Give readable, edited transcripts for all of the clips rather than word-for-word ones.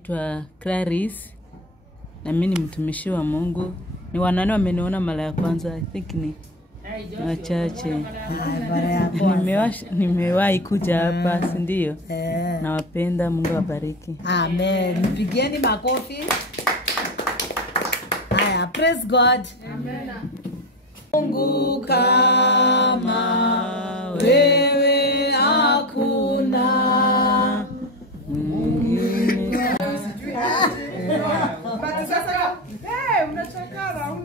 naitwa Clarice na mimi ni mtumishi wa Mungu. Ni wanane wameniona mara ya kwanza, I think ni wachache. Nimewahi kuja hapa, si ndio? Nawapenda, Mungu awabariki. Amen. Nipigieni makofi. Haya, praise God. Amen. Mungu kama wewe hakuna. Sasa unachakara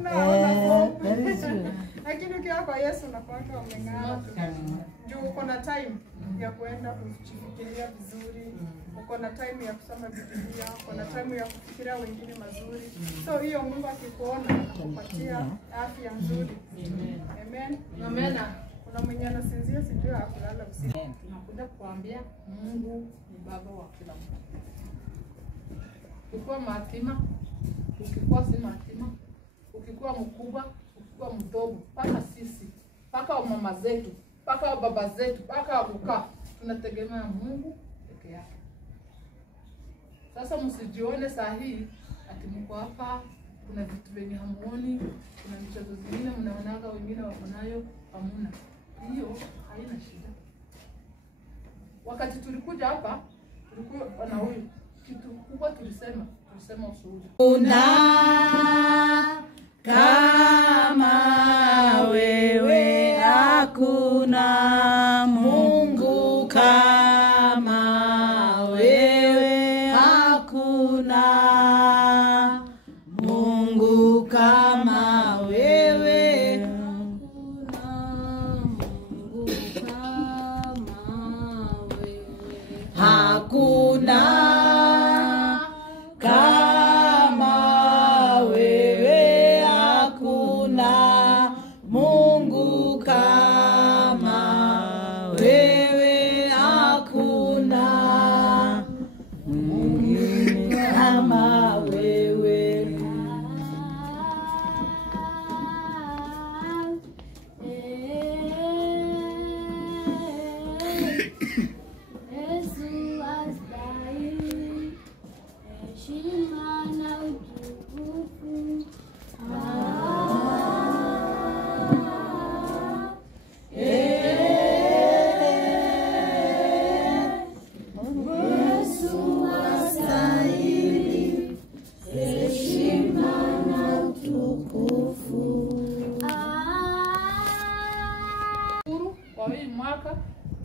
lakini ukiwa kwa Yesu unakuwa umeng'ara. Juu uko na time ya kuenda kufikiria vizuri, uko na time ya kusoma Biblia, uko na time ya kufikiria wengine mazuri. So hiyo Mungu akikuona anakupatia afya nzuri. Amen. Amen. Kuna mwenye anasinzia sijui hakulala usiku. Tunakuja kuambia Mungu ni baba wa kila mtu. Ukikuwa matima, ukikuwa si matima, ukikuwa mkubwa, ukikuwa mdogo, mpaka sisi, mpaka wa mama zetu, mpaka wa baba zetu, mpaka wa kukaa, tunategemea Mungu peke yake. Sasa msijione saa hii ati mko hapa kuna vitu venye hamuoni, kuna michezo zingine mnaonaga wengine wako nayo, hamuna. Hiyo haina shida. Wakati tulikuja hapa, tulikuwa na huyu kitu kubwa tulisema ushuhuda. Una kama wewe hakuna, Mungu kama wewe hakuna, Mungu kama wewe hakuna. Kwa hii mwaka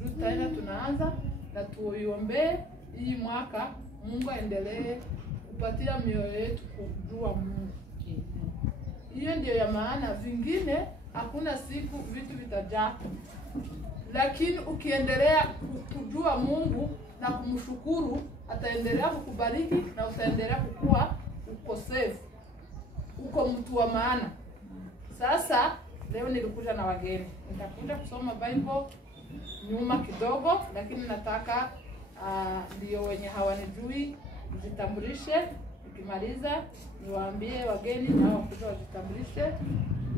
tutaenda tunaanza na tuombee hii mwaka Mungu aendelee kupatia mioyo yetu kujua Mungu. Hiyo ndio ya maana, vingine hakuna siku vitu vitajaa. Lakini ukiendelea kujua Mungu na kumshukuru, ataendelea kukubariki na utaendelea kukua uko safe. Uko mtu wa maana. Sasa leo nilikuja na wageni. Nitakuja kusoma Bible nyuma kidogo, lakini nataka ndio wenye hawanijui jitambulishe. Ukimaliza niwaambie wageni na wakuja wajitambulishe.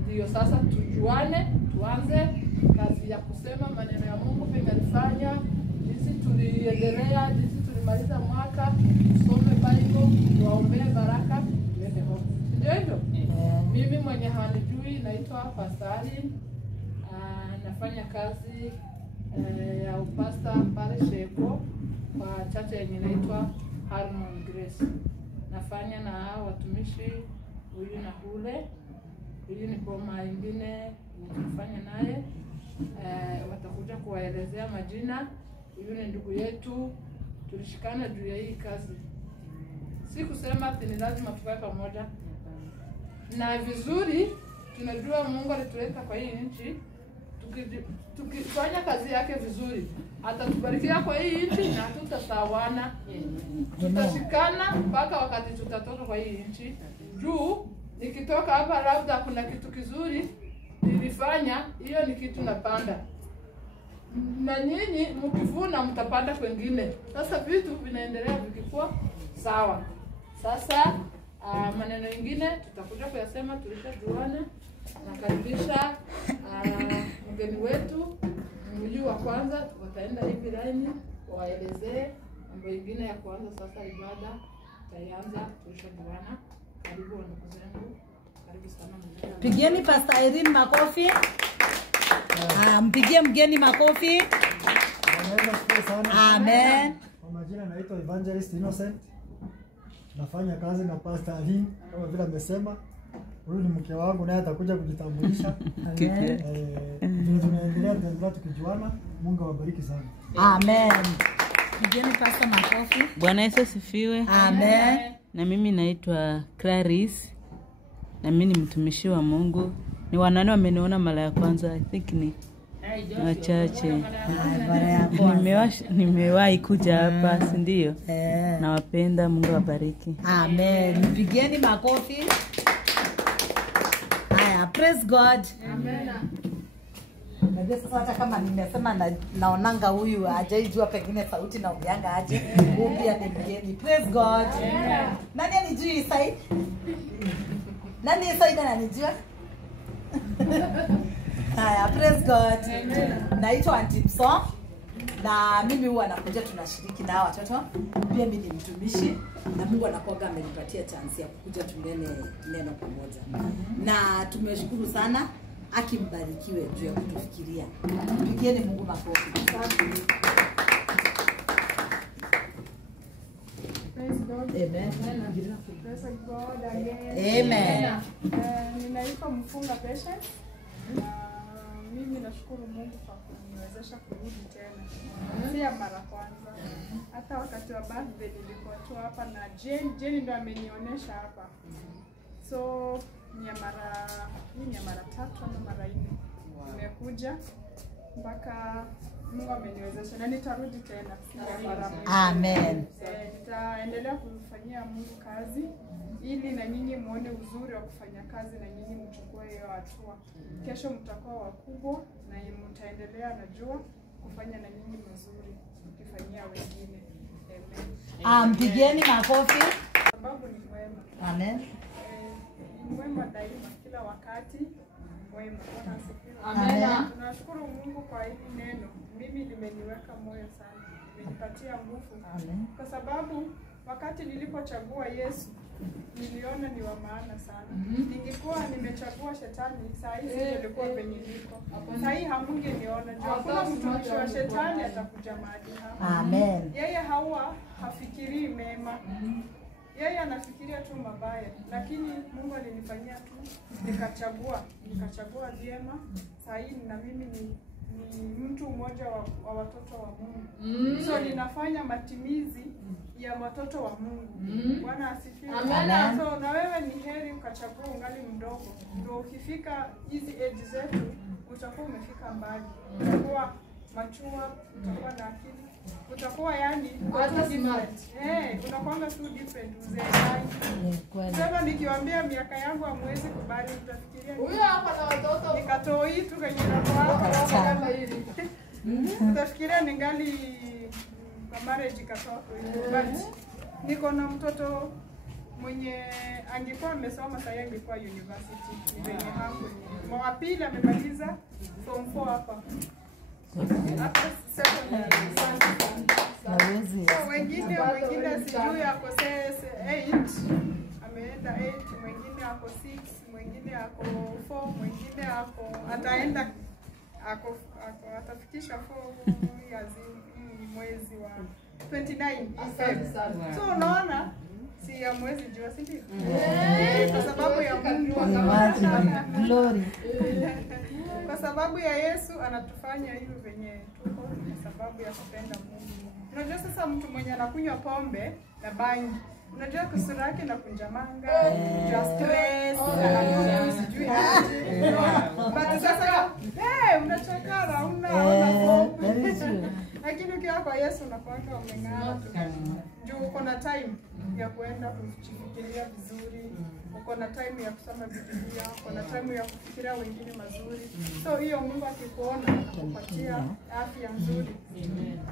Ndio sasa tujuane, tuanze kazi ya kusema maneno ya Mungu penye alifanya, jinsi tuliendelea, jinsi tulimaliza mwaka, tusome Bible, tuwaombee baraka, tuende huko. Ndio hivyo? Mimi mwenye hawanijui naitwa Pastor Ali. Nafanya kazi ya upasta pale Sheko kwa chache yenye inaitwa Harmon Grace. Nafanya na watumishi huyu na hule. Huyu ni boma ingine tunafanya naye. Watakuja kuwaelezea majina. Huyu ni ndugu yetu, tulishikana juu ya hii kazi. Si kusema ati ni lazima tukae pamoja. Na vizuri tunajua Mungu alituleta kwa hii nchi, tukifanya kazi yake vizuri atatubarikia kwa hii nchi na tutasawana. Tutashikana mpaka wakati tutatoka kwa hii nchi. Juu nikitoka hapa labda kuna kitu kizuri nilifanya, hiyo ni kitu napanda. Na nyinyi mkivuna mtapanda kwingine. Sasa vitu vinaendelea vikikuwa sawa. Sasa maneno mengine tutakuja kuyasema, tulishajuana. Nakaribisha mgeni wetu mjui wa kwanza, wataenda hivi laini waelezee mambo mengine ya kuanza sasa ibada tutaianza tulishajuana. Karibu ndugu zangu, karibu sana mzee. Pigieni Pastor Irene makofi. Mpigie mgeni makofi. Amen. Kwa majina naitwa Evangelist Innocent. Nafanya kazi na Pastor Irene kama vile amesema. Huyu ni mke wangu naye atakuja kujitambulisha. Tunaendelea tukijuana. Mungu awabariki sana. Amen. Pigieni Pastor makofi. Bwana Yesu asifiwe. Amen. Na mimi naitwa Clarice. Na mimi ni mtumishi wa Mungu. Ni wanane wameniona mara ya kwanza, I think ni wachache. Nimewahi kuja hapa, si ndio? Nawapenda, Mungu awabariki. Amen. Pigeni makofi. Haya, praise God. Amen. Najua sasa hata kama nimesema naonanga huyu hajaijua pengine sauti naongeanga aje. Huyu pia ni mgeni. Praise God. Nani anijui Said? Nani Said ananijua? Haya, praise God. Naitwa Auntie Pso. Na mimi huwa nakuja tunashiriki na watoto. Pia mimi ni mtumishi na Mungu anakuaga amenipatia chance ya kukuja tunene neno pamoja. Na tumeshukuru sana, akimbarikiwe juu ya kutufikiria. Pigieni Mungu makofi. Praise God. Amen. Praise God again. Amen. Ninaitwa Mfunga Patience. Mimi nashukuru Mungu kwa kuniwezesha kurudi tena. Si ya mara kwanza. Hata wakati wa birthday nilikuwa tu hapa na Jane ndo amenionyesha hapa. So ni ya mara 3 ama mara 4. Nimekuja mpaka Mungu ameniwezesha na nitarudi tena. Amen. Nitaendelea kufanyia Mungu kazi ili na nyinyi muone uzuri wa kufanya kazi na nyinyi mchukue hiyo hatua. Kesho mtakuwa wakubwa na mtaendelea najua kufanya na nyinyi mazuri ukifanyia wengine. Amen. Mpigieni makofi. Sababu ni mwema. Amen. Ni mwema daima kila wakati. Mwema. Amen. Tunashukuru Mungu kwa hili neno. Mimi limeniweka moyo sana. Imenipatia nguvu. Amen. Kwa sababu wakati nilipochagua Yesu niliona ni wa maana sana. Ningekuwa nimechagua shetani, saa hii ningekuwa penye niko. Saa hii hamungeniona. Hakuna mtumishi wa shetani atakuja mahali hapa. Amen. Yeye hafikirii mema. Yeye anafikiria tu mabaya, lakini Mungu alinifanyia tu nikachagua vyema. Saa hii na mimi ni mtu mmoja wa watoto wa Mungu. So ninafanya matimizi ya watoto wa Mungu. Bwana asifiwe. Amen. So na wewe ni heri ukachagua ungali mdogo. Ndio ukifika hizi age zetu utakuwa umefika mbali. Utakuwa machua, utakuwa na akili. Utakuwa yani different. Unakuanga tu different uzee. Sasa nikiwaambia miaka yangu hamwezi kubali utafikiria. Huyo hapa na watoto. Nikatoi tu kwenye nafasi kama hili. Utafikiria ningali kwa marriage katoto. But niko na mtoto mwenye angekuwa amesoma sasa angekuwa university. Ni venye hangu. Mwa pili amemaliza form 4 hapa. After secondary. Wengine sijui ako 8, ameenda 8, mwingine ako 6, mwingine ako 4, mwingine ako atafikisha 4 years mwezi wa 29. So unaona si ya mwezi jua si ndio? Kwa sababu ya Mungu glory. Kwa sababu ya Yesu anatufanya hivi venye tuko kwa sababu ya kupenda Mungu. Unajua sasa mtu mwenye anakunywa pombe na bangi, unajua kusura yake na kunjamanga, unajua stress, sijui aje. But sasa unachokara una lakini ukiwa kwa Yesu unakuwa umeng'ara tu. Juu uko na time ya kuenda kufikiria vizuri, uko na time ya kusoma Biblia, uko na time ya kufikiria wengine mazuri. So hiyo Mungu akikuona anakupatia afya nzuri.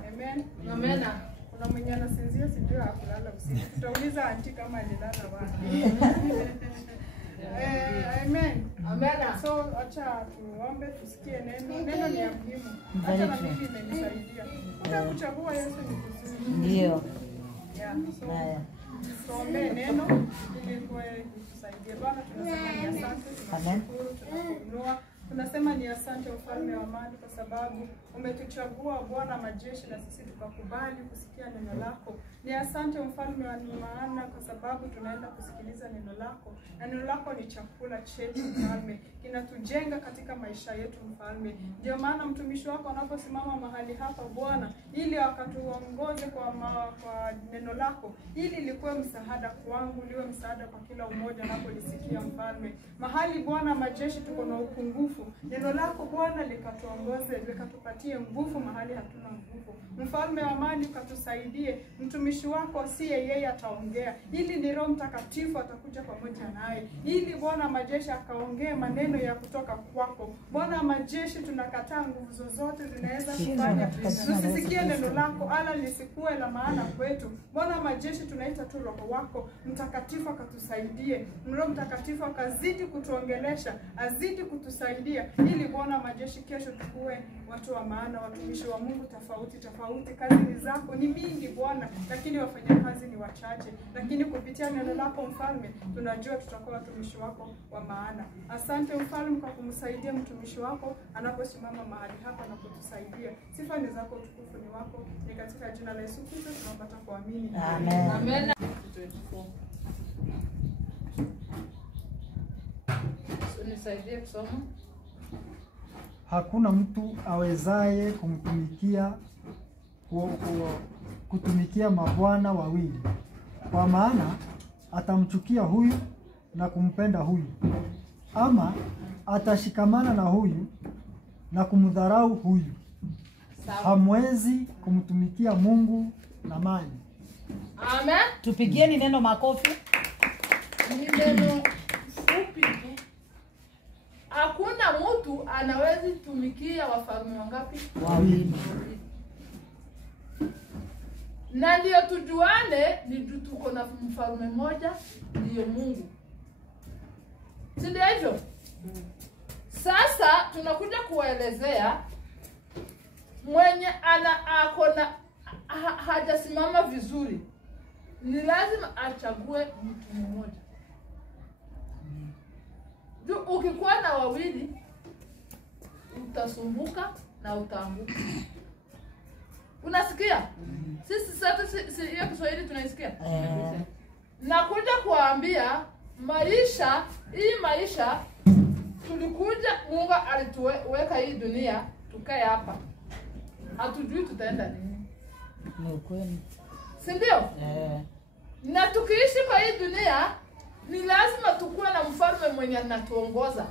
Amen. Amen. Kuna mwenye anasinzia sijui hakulala usiku. Tutauliza auntie kama alilala wapi. Amen. Amen. So acha tuombe tusikie neno. Neno ni ya muhimu. Acha na mimi imenisaidia. Kuchagua Yesu ni vizuri. Ndio. Yeah. So tuombee neno ili kuwe tusaidie. Bwana, tunasema ni asante, tunashukuru, tunakuinua. Tunasema ni asante Mfalme wa amani, kwa sababu umetuchagua Bwana majeshi na sisi tukakubali kusikia neno lako. Ni asante Mfalme wa maana, kwa sababu tunaenda kusikiliza neno lako, na neno lako ni chakula chetu Mfalme, kinatujenga katika maisha yetu Mfalme. Ndio maana mtumishi wako anaposimama mahali hapa Bwana, ili wakatuongoze kwa neno lako, ili likuwe msaada kwangu, liwe msaada kwa kila mmoja anapolisikia Mfalme. Mahali Bwana majeshi tuko na upungufu, neno lako Bwana likatuongoze, likatupatie nguvu mahali hatuna nguvu. Mfalme wa amani, ukatusaidie. Mtumishi wako siye yeye ataongea, ili ni Roho Mtakatifu atakuja pamoja naye, ili Bwana majeshi akaongee maneno ya kutoka kwako. Bwana majeshi, tunakataa nguvu zozote zinaweza kufanya tusisikie neno lako, ala lisikuwe la maana kwetu. Bwana majeshi, tunaita tu Roho wako Mtakatifu akatusaidie. Roho Mtakatifu akazidi kutuongelesha, azidi kutusaidia, ili Bwana majeshi kesho tukue watu wa maana, watumishi wa Mungu tofauti tofauti. Kazi zako ni mingi Bwana, lakini wafanyakazi ni wachache, lakini kupitia neno lako Mfalme tunajua tutakuwa watumishi wako wa maana. Asante Mfalme kwa kumsaidia mtumishi wako anaposimama mahali hapa na kutusaidia. Sifa ni zako, utukufu ni wako, ni katika jina la Yesu Kristo tunapata kuamini. Amen. Amen. Nisaidie kusoma. Hakuna mtu awezaye kutumikia mabwana wawili, kwa maana atamchukia huyu na kumpenda huyu, ama atashikamana na huyu na kumdharau huyu. Hamwezi kumtumikia Mungu na mali. Amen. Tupigieni neno makofi. Ni neno fupi tu. Hakuna mtu anawezi tumikia wafalme wangapi? Wawili. Na ndio tujuane ni tuko na mfalme mmoja, ndio Mungu. Si ndio hivyo? Sasa tunakuja kuwaelezea mwenye akona hajasimama vizuri, ni lazima achague mtu mmoja. Ukikuwa na wawili utasumbuka na utaanguka. Unasikia? Sisi sote hiyo Kiswahili tunaisikia. Nakuja kuambia maisha, hii maisha tulikuja, Mungu alituweka hii dunia tukae hapa. Hatujui tutaenda nini. Ni ukweli. Si ndio? Na tukiishi kwa hii dunia ni lazima tukue na mfalme mwenye anatuongoza.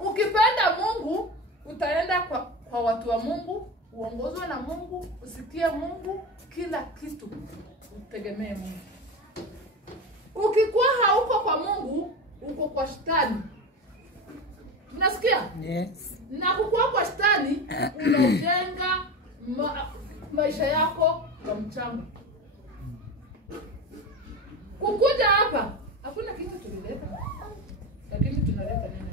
Ukipenda Mungu utaenda kwa watu wa Mungu, uongozwe na Mungu, usikie Mungu, kila kitu utegemee Mungu. Ukikuwa hauko kwa Mungu, uko kwa shetani. Unasikia? Yes. Na kukua kwa shetani unajenga maisha yako kwa mchanga. Kukuja hapa hakuna kitu tulileta, lakini tunaleta neno.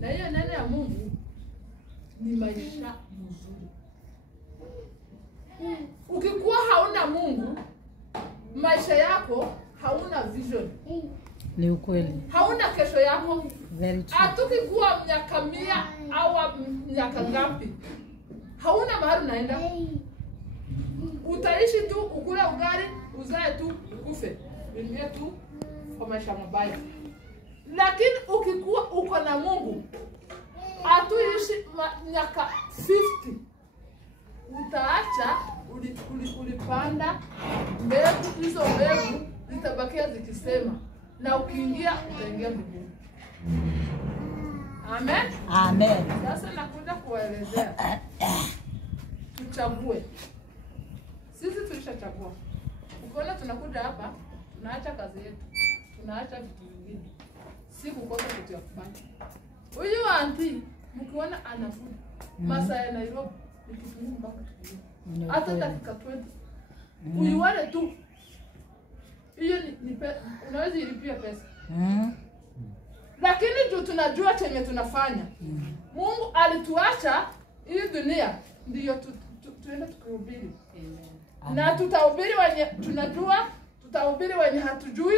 Na hiyo neno ya Mungu ni maisha mzuri. Ukikuwa hauna Mungu, maisha yako hauna vision. Ni ukweli. Hauna kesho yako. Very true. Hatukikuwa miaka 100 au miaka ngapi, hauna mahali unaenda. Utaishi tu, ukule ugali, uzae tu, ukufe. Uingie tu kwa maisha mabaya. Lakini ukikuwa uko na Mungu, atuishi miaka 50. Utaacha ulipanda mbegu, hizo mbegu zitabakia zikisema, na ukiingia utaingia mbinguni. Amen. Amen. Sasa nakuja kuelezea. Tuchague. Sisi tulishachagua. Ukiona tunakuja hapa, tunaacha kazi yetu. Tunaacha vitu vingine. Si kukosa kitu ya kufanya. Huyu auntie mkiona anakuja masaa ya Nairobi nikifungua mpaka tukio. Hata dakika 20. Uiwale tu. Hiyo ni unaweza ilipia pesa. Lakini tu tunajua chenye tunafanya. Mungu alituacha hii dunia ndio tuende tukahubiri. Na tutahubiri wenye tunajua tutahubiri wenye hatujui,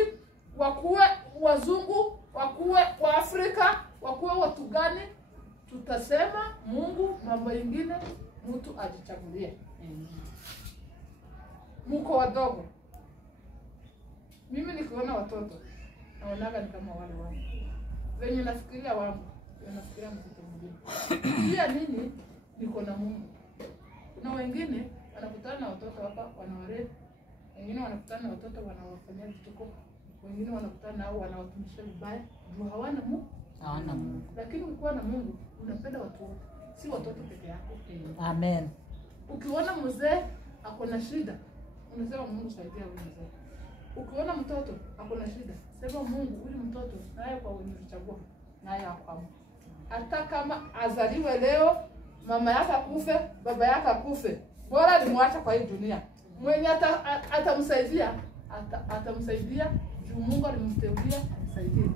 wakuwe wazungu, wakuwe wa Afrika, wakuwe watu gani, tutasema Mungu mambo ingine mtu ajichagulie. Muko wadogo. Mimi nikiona watoto naonaga ni kama wale wangu. Wenye nafikiria wangu, nafikiria mtoto mwingine. Pia nini niko na Mungu. Kuna wengine wanakutana na watoto hapa wanawalea. Wengine wanakutana na watoto wanawafanyia vituko. Wengine wanakutana nao wanawatumisha vibaya. Juu hawana Mungu. Hawana Mungu. Lakini ukiwa na Mungu unapenda watu wote, si watoto peke yako. Amen. Ukiona mzee ako na shida, unasema Mungu saidia huyu mzee. Ukiona mtoto ako na shida, sema Mungu huyu mtoto naye kwa wenye kuchagua naye akamu. Hata kama azaliwe leo, mama yake akufe, baba yake akufe, bora nimwacha kwa hii dunia. Mwenye atamsaidia, atamsaidia juu Mungu alimteulia amsaidie.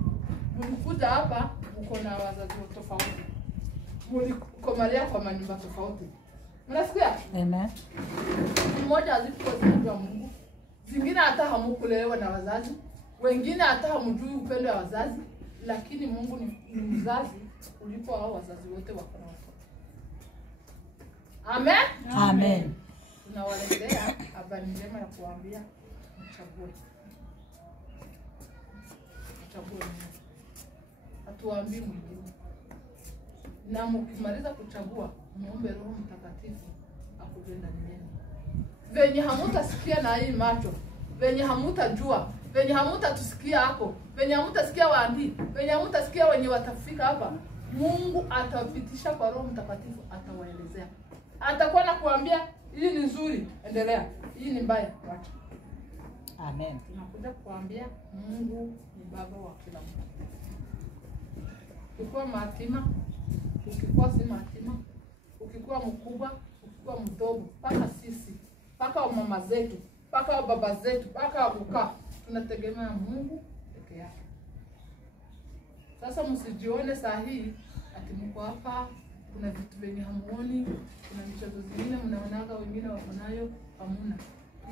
Mlikuja hapa mko na wazazi tofauti. Mlikomalia kwa manyumba tofauti. Mnasikia? Amen. Mmoja azikuwa zinajua Mungu. Zingine hata hamukulelewa na wazazi. Wengine hata hamjui upendo wa wazazi. Lakini Mungu ni mzazi ulipo hao wazazi wote wako na watoto. Amen? Amen. Tunawaletea habari njema ya kuambia mchague. Mchague Mungu. Hatuambii mwingine. Na mkimaliza kuchagua, muombe Roho Mtakatifu akuje ndani yenu. Venye hamutasikia na hii macho, venye hamutajua, venye hamutatusikia hapo, venye hamutasikia waambii, venye hamutasikia wenye watafika hapa, Mungu atapitisha kwa Roho Mtakatifu, atawaelezea. Atakuwa na kuambia hii ni nzuri, endelea. Hii ni mbaya, wacha. Amen. Tunakuja kuambia Mungu ni baba wa kila mtu. Ukikuwa matima, ukikuwa si matima, ukikuwa mkubwa, ukikuwa mdogo, mpaka sisi, mpaka wa mama zetu, mpaka wa baba zetu, mpaka wa kukaa, tunategemea Mungu peke yake. Sasa msijione saa hii ati mko hapa, kuna vitu venye hamuoni, kuna michezo zingine mnaonaga wengine wako nayo, hamuna.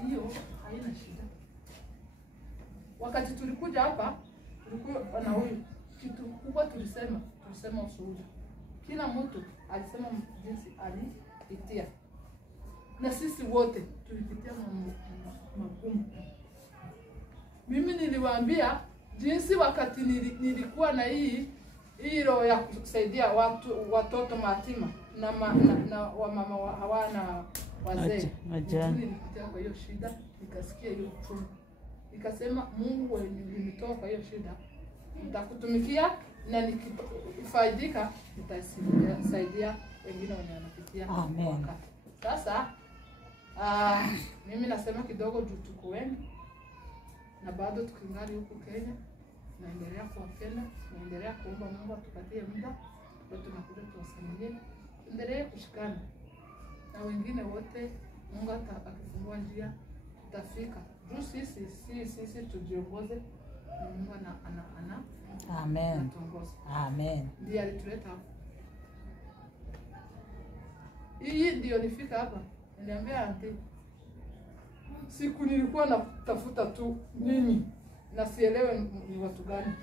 Hiyo haina shida. Wakati tulikuja hapa, tulikuwa na huyu kitu kubwa tulisema ushuhuda. Kila mtu alisema jinsi alipitia. Na sisi wote tulipitia magumu. Mimi niliwaambia jinsi wakati nilikuwa na hii roho ya kusaidia watoto matima na wamama hawana wazee. Nilipitia kwa hiyo shida, nikasikia hiyo uchungu. Nikasema Mungu wewe ulinitoa kwa hiyo shida, nitakutumikia na nikifaidika nitasaidia wengine wenye wanapitia. Amen. Sasa mimi nasema kidogo juu tuko wengi na bado tukingali huku Kenya, naendelea kuwapenda, naendelea kuomba Mungu atupatie muda, kwa tunakuja tuwasaidie, endelee kushikana na wengine wote. Mungu akifungua njia tutafika. Juu sisi tujiongoze, Mungu ana Amen. Amen. Ndiye alituleta hapa. Hii ndio nifika hapa. Niliambia auntie, siku nilikuwa natafuta tu nini na sielewe ni watu gani.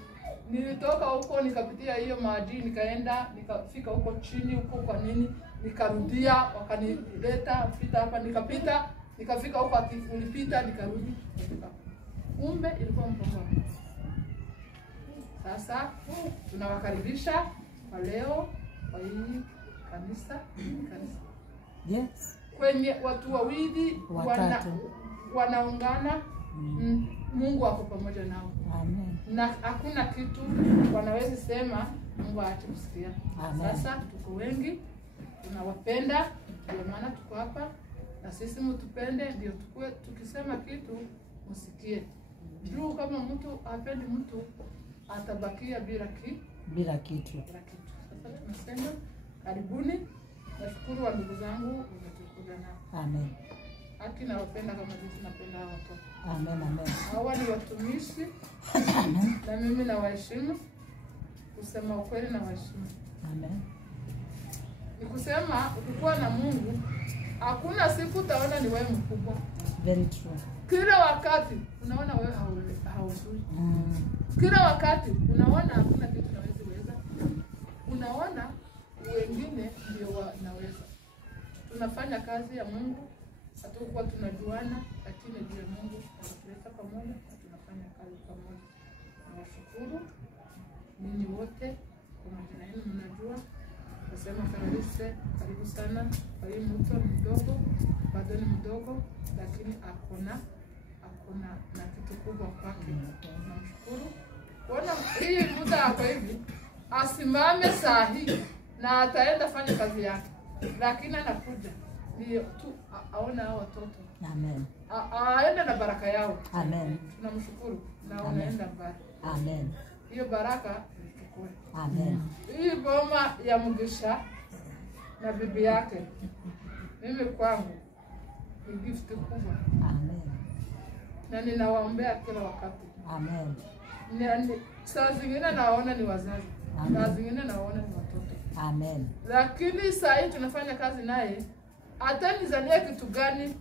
Nilitoka huko nikapitia hiyo maji, nikaenda nikafika huko chini huko kwa nini, nikarudia wakanileta pita hapa, nikapita nikafika huko ulipita, nikarudi nikafika. Kumbe ilikuwa mpango. Sasa tunawakaribisha kwa leo kwa hii kanisa. Yes. Kwenye watu wawili wanaungana, Mungu ako pamoja nao. Amen. Na hakuna kitu wanaweza sema Mungu aache kusikia. Sasa tuko wengi, tunawapenda, ndio maana tuko hapa, na sisi mtupende ndio tukue tukisema kitu msikie. Juu kama mtu hapendi mtu atabakia bila kitu. Sasa tunasema karibuni. Nashukuru wa ndugu zangu umetukuja nao. Amen. Haki na wapenda kama jinsi napenda hao watoto. Amen, amen. Hawa ni watumishi. Na mimi na waheshimu. Kusema ukweli na waheshimu. Amen. Ni kusema ukikuwa na Mungu, hakuna siku utaona ni wewe mkubwa. Very true. Kila wakati unaona wewe hauzuri. Kila wakati unaona hakuna kitu unaweza. Unaona wengine ndio wanaweza. Tunafanya kazi ya Mungu, hatukuwa tunajuana, lakini ndio Mungu anatuleta pamoja na tunafanya kazi pamoja. Nawashukuru ninyi wote kwa majina yenu mnajua. Nasema Clarisse, karibu sana. Kwa hii mtu mdogo, bado ni mdogo, lakini akona na kitu kubwa kwake. Namshukuru. Kuona hii muda hapa hivi asimame saa hii na ataenda fanya kazi yake. Lakini anakuja ndio tu aona hao watoto. Amen. Aende na baraka yao. Amen. Tunamshukuru na unaenda mbali. Amen. Hiyo baraka ichukue. Amen. Hii boma ya Mugisha na bibi yake mimi kwangu ni gift kubwa. Amen. Na ninawaombea kila wakati. Amen. Saa zingine naona ni wazazi. Saa zingine naona ni watoto. Amen. Lakini saa hii tunafanya kazi naye. Hata nizania kitu gani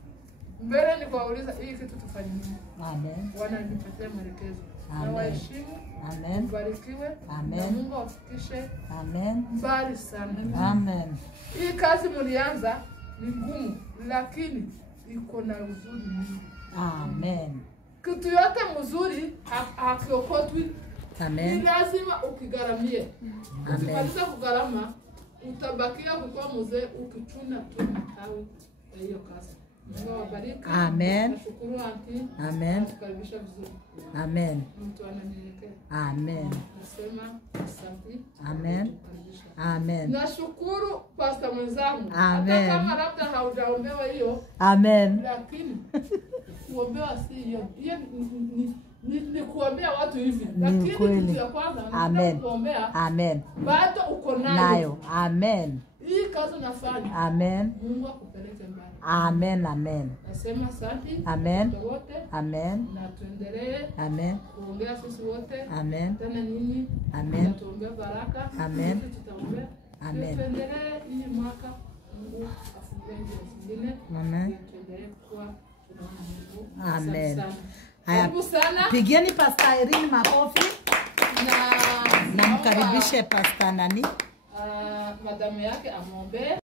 mbele ni kuwauliza hii kitu tufanye nini. Amen. Wananipatia maelekezo. Amen. Na waheshimu. Amen. Barikiwe. Amen. Na Mungu awafikishe Amen. mbali sana. Amen. Hii kazi mlianza ni ngumu, lakini iko na uzuri mwingi. Amen. Kitu yote mzuri hakiokotwi. Amen. Ni lazima ukigaramie. Amen. Ukimaliza kugarama, utabakia kukuwa mzee ukichuna tu matawi ya hiyo kazi. Mungu awabariki. Amen. Nashukuru auntie. Amen. Kukaribisha vizuri. Amen. Mtu ananielekea. Amen. Nasema asante. Amen. Amen. Nashukuru pastor mwenzangu. Amen. Hata kama labda haujaombewa hiyo, Amen. lakini kuombewa si hiyo. Hiyo ni kuombea watu hivi. Ni Lakini kweli. kitu ya kwanza Amen. kuombea Amen. bado uko Nayo. Amen. Hii kazi unafanya. Amen. Mungu akupeleke mbali. Amen. Amen. Nasema asante. Amen. Kwa wote. Amen. Na tuendelee Amen. kuongea sisi wote. Amen. Tena nyinyi. Amen. Tuombea baraka. Amen. Sisi tutaombea. Amen. Tuendelee hii mwaka Mungu afungue njia zingine. Amen. Tuendelee kuwa tunaona Mungu. Amen. Asante sana. Haya, Karibu sana. Pigieni Pastor Irene makofi Na na mkaribishe Pastor nani? madamu yake amwombee.